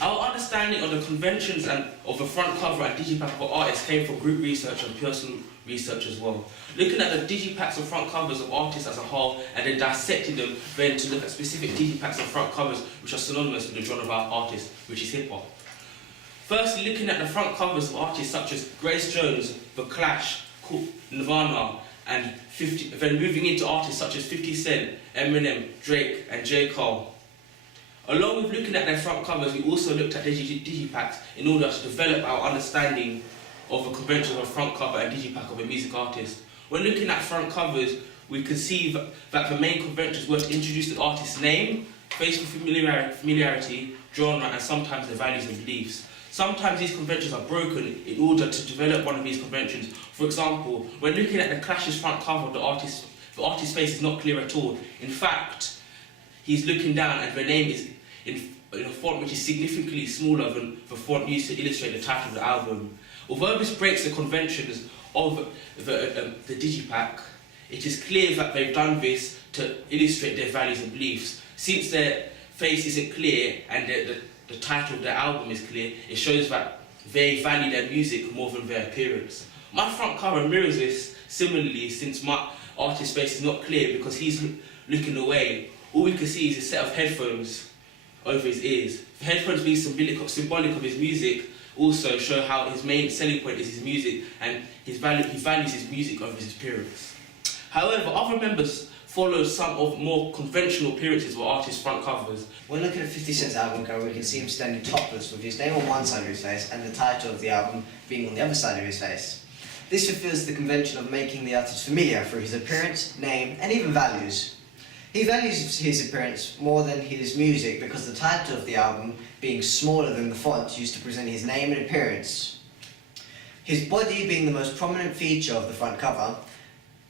Our understanding of the conventions and of the front cover and digipack of artists came from group research and personal research as well. Looking at the digipacks and front covers of artists as a whole and then dissecting them, then to look at specific digipacks and front covers which are synonymous with the genre of our artist, which is hip hop. Firstly, looking at the front covers of artists such as Grace Jones, The Clash, Nirvana, and then moving into artists such as 50 Cent, Eminem, Drake, and J. Cole. Along with looking at their front covers, we also looked at their digipacks in order to develop our understanding of the convention of a front cover and digipack of a music artist. When looking at front covers, we can see that the main conventions were to introduce the artist's name, facial familiarity, genre, and sometimes their values and beliefs. Sometimes these conventions are broken in order to develop one of these conventions. For example, when looking at the Clash's front cover, the artist's face is not clear at all. In fact, he's looking down and the name is in a font which is significantly smaller than the font used to illustrate the title of the album. Although this breaks the conventions of the digipack, it is clear that they've done this to illustrate their values and beliefs. Since their face isn't clear and the title of their album is clear, it shows that they value their music more than their appearance. My front cover mirrors this similarly, since my artist's face is not clear because he's looking away. All we can see is a set of headphones over his ears. The headphones being symbolic of his music also show how his main selling point is his music and he values his music over his appearance. However, other members follow some of more conventional appearances of artists' front covers. When looking at 50 Cent's album cover, we can see him standing topless with his name on one side of his face and the title of the album being on the other side of his face. This fulfills the convention of making the artist familiar through his appearance, name, and even values. He values his appearance more than his music because the title of the album being smaller than the font used to present his name and appearance. His body being the most prominent feature of the front cover,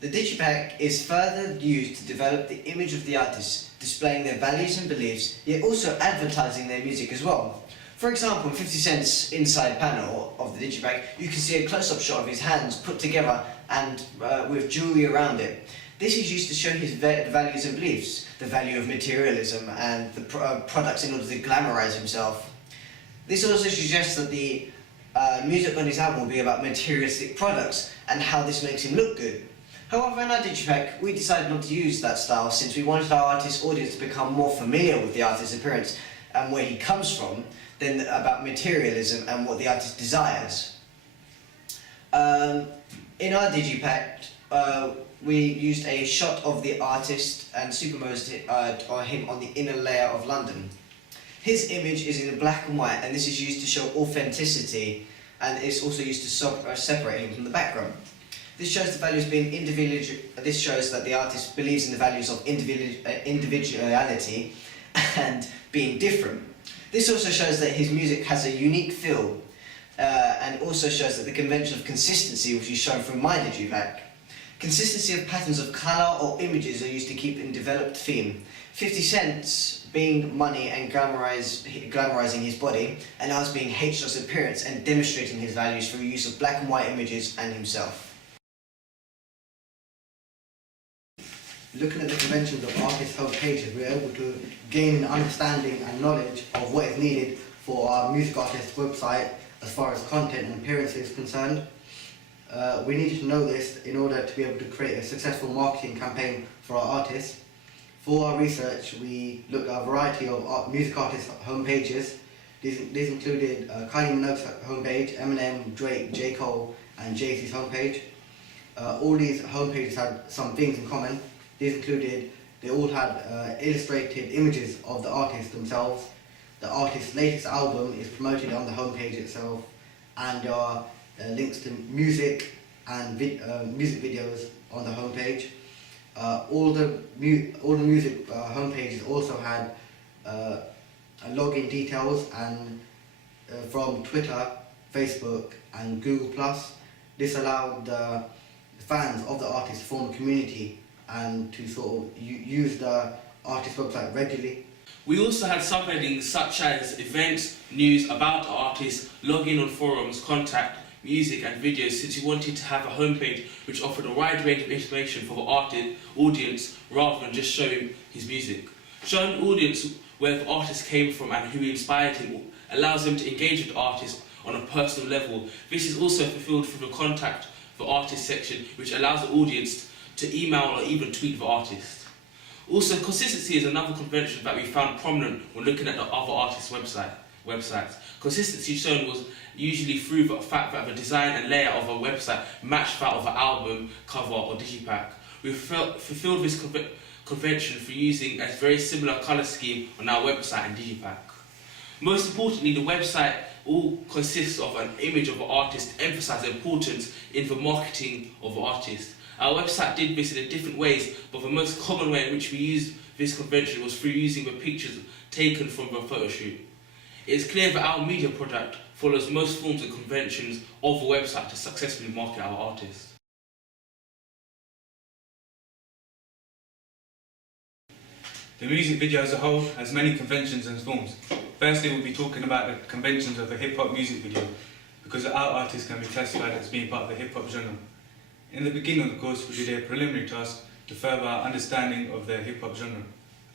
the digipack is further used to develop the image of the artist, displaying their values and beliefs, yet also advertising their music as well. For example, in 50 Cent's inside panel of the digipack, you can see a close-up shot of his hands put together and with jewellery around it. This is used to show his values and beliefs, the value of materialism and the products in order to glamorise himself. This also suggests that the music on his album will be about materialistic products and how this makes him look good. However, in our digipack, we decided not to use that style since we wanted our artist's audience to become more familiar with the artist's appearance and where he comes from than about materialism and what the artist desires. In our digipack, we used a shot of the artist and superimposed him on the inner layer of London. His image is in black and white, and this is used to show authenticity, and it's also used to separate him from the background. This shows the values being individual. This shows that the artist believes in the values of individuality and being different. This also shows that his music has a unique feel, and also shows that the convention of consistency, which is shown from my digipack. Consistency of patterns of colour or images are used to keep in developed theme. 50 Cent being money and glamorising his body, and us being H.'s appearance and demonstrating his values through use of black and white images and himself. Looking at the conventions of artists' home pages, we're able to gain an understanding and knowledge of what is needed for our music artist's website as far as content and appearance is concerned. We needed to know this in order to be able to create a successful marketing campaign for our artists. For our research, we looked at a variety of music artists' home pages. These included Kylie Minogue's homepage, Eminem, Drake, J. Cole, and Jay-Z's homepage. All these homepages had some things in common. These included, they all had illustrated images of the artists themselves. The artist's latest album is promoted on the homepage itself, and there are links to music and music videos on the homepage. All the music homepages also had login details and from Twitter, Facebook, and Google+. This allowed the fans of the artist to form a community and to sort of use the artist website regularly. We also had subheadings such as events, news, about the artist, login on forums, contact, music and videos, since we wanted to have a homepage which offered a wide range of information for the audience rather than just showing his music. Showing the audience where the artist came from and who inspired him allows them to engage with the artist on a personal level. This is also fulfilled through the contact the artist section, which allows the audience to email or even tweet the artist. Also, consistency is another convention that we found prominent when looking at the other artists' websites. Consistency shown was usually through the fact that the design and layout of a website matched that of an album, cover or digipack. We fulfilled this convention through using a very similar colour scheme on our website and digipack. Most importantly, the website all consists of an image of an artist to emphasise the importance in the marketing of the artist. Our website did this in different ways, but the most common way in which we used this convention was through using the pictures taken from the photo shoot. It is clear that our media product follows most forms and conventions of the website to successfully market our artists. The music video as a whole has many conventions and forms. Firstly, we'll be talking about the conventions of a hip-hop music video, because our artists can be classified as being part of the hip-hop genre. In the beginning of the course, we did a preliminary task to further our understanding of the hip-hop genre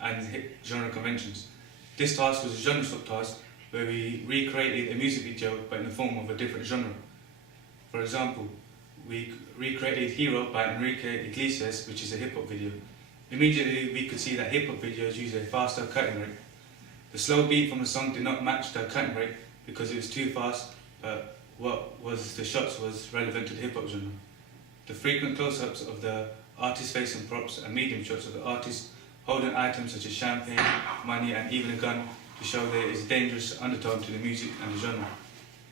and genre conventions. This task was a genre swap task where we recreated a music video but in the form of a different genre. For example, we recreated Hero by Enrique Iglesias, which is a hip-hop video. Immediately we could see that hip-hop videos use a faster cutting rate. The slow beat from the song did not match the cutting rate because it was too fast, but what was the shots was relevant to the hip-hop genre. The frequent close-ups of the artist's face and props and medium shots of the artist holding items such as champagne, money and even a gun to show there is a dangerous undertone to the music and the genre,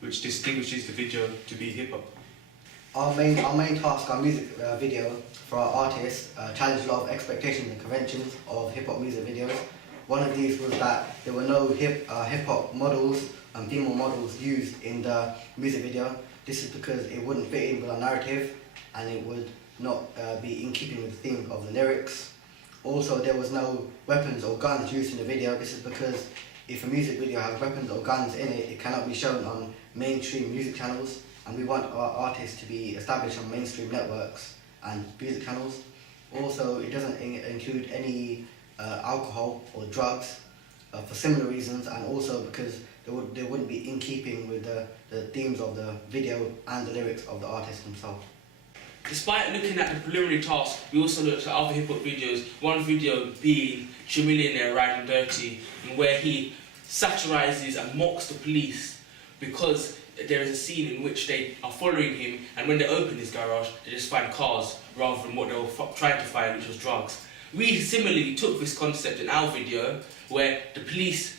which distinguishes the video to be hip-hop. Our main task, our music video for our artists, challenged a lot of expectations and conventions of hip-hop music videos. One of these was that there were no hip-hop models and female models used in the music video. This is because it wouldn't fit in with our narrative and it would not be in keeping with the theme of the lyrics. Also, there was no weapons or guns used in the video. This is because if a music video has weapons or guns in it, it cannot be shown on mainstream music channels, and we want our artists to be established on mainstream networks and music channels. Also, it doesn't include any alcohol or drugs for similar reasons, and also because they wouldn't be in keeping with the themes of the video and the lyrics of the artist himself. Despite looking at the preliminary task, we also looked at other hip-hop videos, one video being Chamillionaire Riding Dirty, and where he satirises and mocks the police because there is a scene in which they are following him, and when they open his garage, they just find cars rather than what they were trying to find, which was drugs. We similarly took this concept in our video, where the police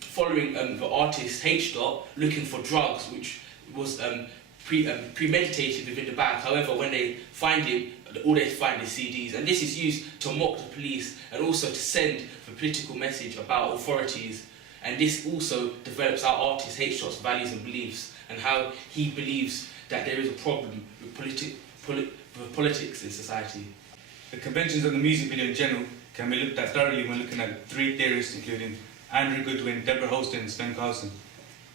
following the artist H. looking for drugs, which was premeditated within the bag. However, when they find him, all they find is CDs, and this is used to mock the police and also to send the political message about authorities. And this also develops our artist H.'s values and beliefs, and how he believes that there is a problem with politics in society. The conventions of the music video in general can be looked at thoroughly when looking at three theorists, including Andrew Goodwin, Deborah Holston and Sven Carlson.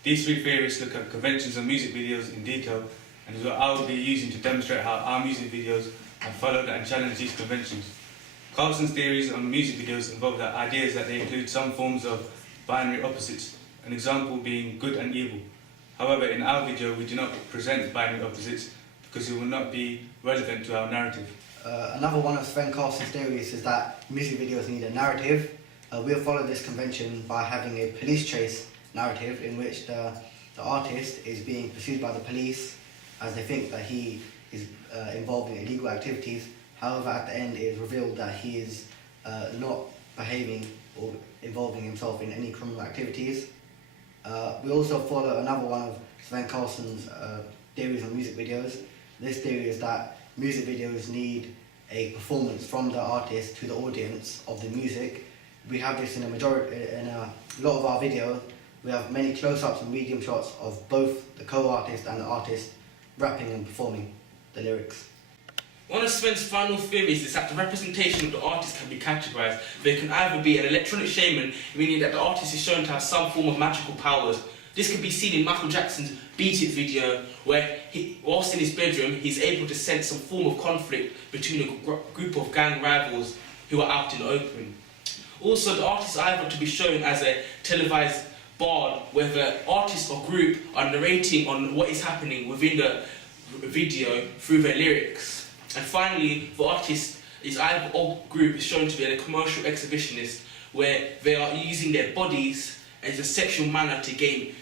These three theorists look at conventions of music videos in detail, and is what I will be using to demonstrate how our music videos have followed and challenged these conventions. Carlson's theories on music videos involve the ideas that they include some forms of binary opposites, an example being good and evil. However, in our video we do not present binary opposites because it will not be relevant to our narrative. Another one of Sven Carlson's theories is that music videos need a narrative. We'll follow this convention by having a police chase narrative in which the artist is being pursued by the police as they think that he is involved in illegal activities. However, at the end it is revealed that he is not behaving or involving himself in any criminal activities. We also follow another one of Sven Carlson's theories on music videos. This theory is that music videos need a performance from the artist to the audience of the music. We have this in a lot of our videos. We have many close-ups and medium shots of both the co-artist and the artist rapping and performing the lyrics. One of Sven's final theories is that the representation of the artist can be categorised. They can either be an electronic shaman, meaning that the artist is shown to have some form of magical powers. This can be seen in Michael Jackson's Beat It video, where whilst in his bedroom, he's able to sense some form of conflict between a group of gang rivals who are out in the open. Also, the artist is either to be shown as a televised barred whether artist or group are narrating on what is happening within the video through their lyrics. And finally, for artists, is either or group is shown to be a commercial exhibitionist where they are using their bodies as a sexual manner to gain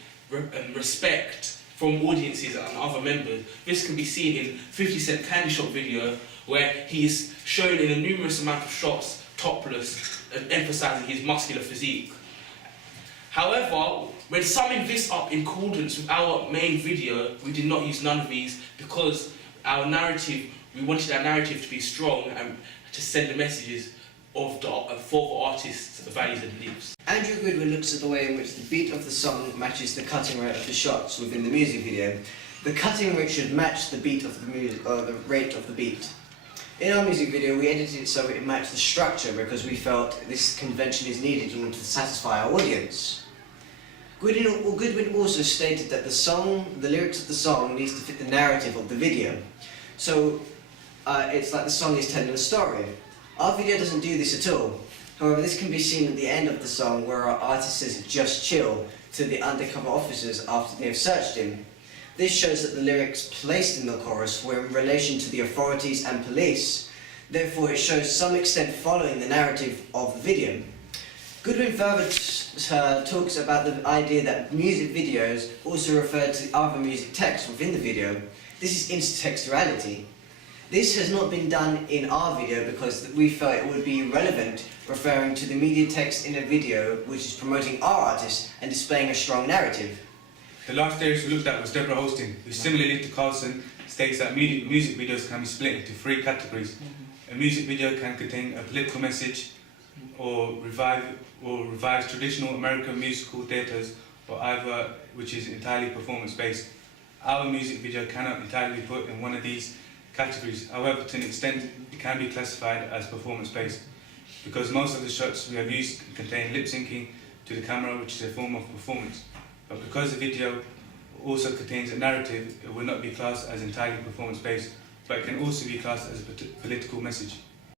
respect from audiences and other members. This can be seen in 50 Cent Candy Shop video, where he is shown in a numerous amount of shots topless, emphasising his muscular physique. However, when summing this up in accordance with our main video, we did not use none of these because our narrative, we wanted our narrative to be strong and to send the messages of the, for the artist's values and beliefs. Andrew Goodwin looks at the way in which the beat of the song matches the cutting rate of the shots within the music video. The cutting rate should match the beat of the music, or the rate of the beat. In our music video, we edited it so it matched the structure because we felt this convention is needed in order to satisfy our audience. Goodwin also stated that the lyrics of the song needs to fit the narrative of the video. So it's like the song is telling a story. Our video doesn't do this at all. However, this can be seen at the end of the song where our artist says "just chill" to the undercover officers after they have searched him. This shows that the lyrics placed in the chorus were in relation to the authorities and police. Therefore, it shows some extent following the narrative of the video. Goodwin further talks about the idea that music videos also refer to other music text within the video. This is intertextuality. This has not been done in our video because we felt it would be irrelevant referring to the media text in a video which is promoting our artist and displaying a strong narrative. The last series we looked at was Deborah Hosting, who similarly to Carlson states that music videos can be split into three categories. A music video can contain a political message or revives traditional American musical theatres, or either which is entirely performance-based. Our music video cannot entirely be put in one of these categories. However, to an extent, it can be classified as performance-based because most of the shots we have used contain lip-syncing to the camera, which is a form of performance. But because the video also contains a narrative, it will not be classed as entirely performance-based, but it can also be classed as a political message.